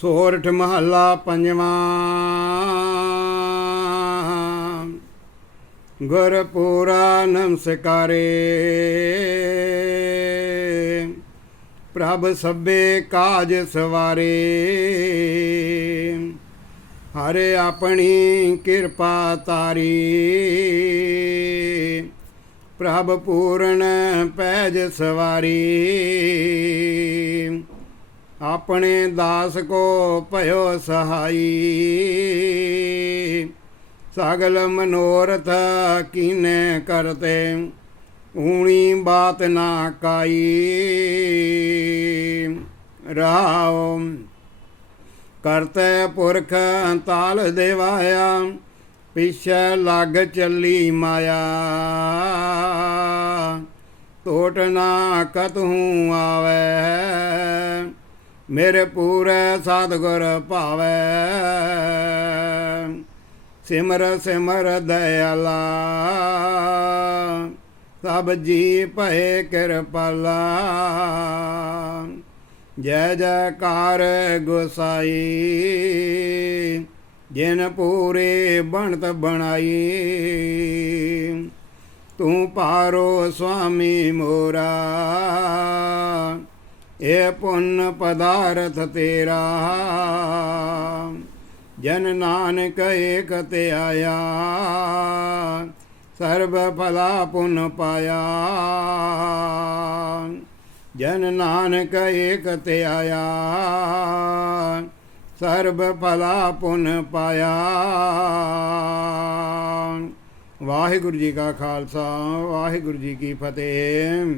ਸੋਰਠ ਮਹੱਲਾ ਪੰਜਵਾਂ। ਗੁਰਪੂਰਾ ਨਮਸਕਾਰੇ। ਪ੍ਰਭ ਸਭੇ ਕਾਜ ਸਵਾਰੇ। ਹਰੇ ਆਪਣੀ ਕਿਰਪਾ ਤਾਰੀ। ਪ੍ਰਭ ਪੂਰਨ ਪੈਜ ਸਵਾਰੀ। ਆਪਣੇ ਦਾਸ ਕੋ ਭਇਓ ਸਹਾਈ। ਸਗਲ ਮਨੋਰਥ ਕੀਨੇ ਕਰਤੇ, ਊਣੀ ਬਾਤ ਨਾ ਕਾਈ। ਰਾਉ ਕਰਤੇ ਪੁਰਖ ਤਾਲ ਦੇਵਾਇਆ, ਪਿਛੇ ਲੱਗ ਚੱਲੀ ਮਾਇਆ। ਟੋਟ ਨਾ ਕਤਹੂ ਆਵੇ ਮੇਰੇ ਪੂਰੇ ਸਤਿਗੁਰ ਭਾਵੇ। ਸਿਮਰ ਸਿਮਰ ਦਇਆਲਾ, ਸਭ ਜੀ ਭਏ ਕਿਰਪਾਲਾ। ਜੈ ਜੈਕਾਰ ਗੁਸਾਈ, ਜਿਨ ਪੂਰੇ ਬਣਤ ਬਣਾਈ। ਤੂੰ ਪਾਰੋ ਸੁਆਮੀ ਮੋਰਾ। ਇਹ ਪੁੰਨ ਪਦਾਰਥ ਤੇਰਾ। ਜਨ ਨਾਨਕ ਏਕ ਤੇ ਆਇਆ, ਸਰਬ ਭਲਾ ਪੁੰਨ ਪਾਇਆ। ਜਨ ਨਾਨਕ ਏਕ ਤੇ ਆਇਆ, ਸਰਬ ਭਲਾ ਪੁੰਨ ਪਾਇਆ। ਵਾਹਿਗੁਰੂ ਜੀ ਕਾ ਖਾਲਸਾ, ਵਾਹਿਗੁਰੂ ਜੀ ਕੀ ਫਤਿਹ।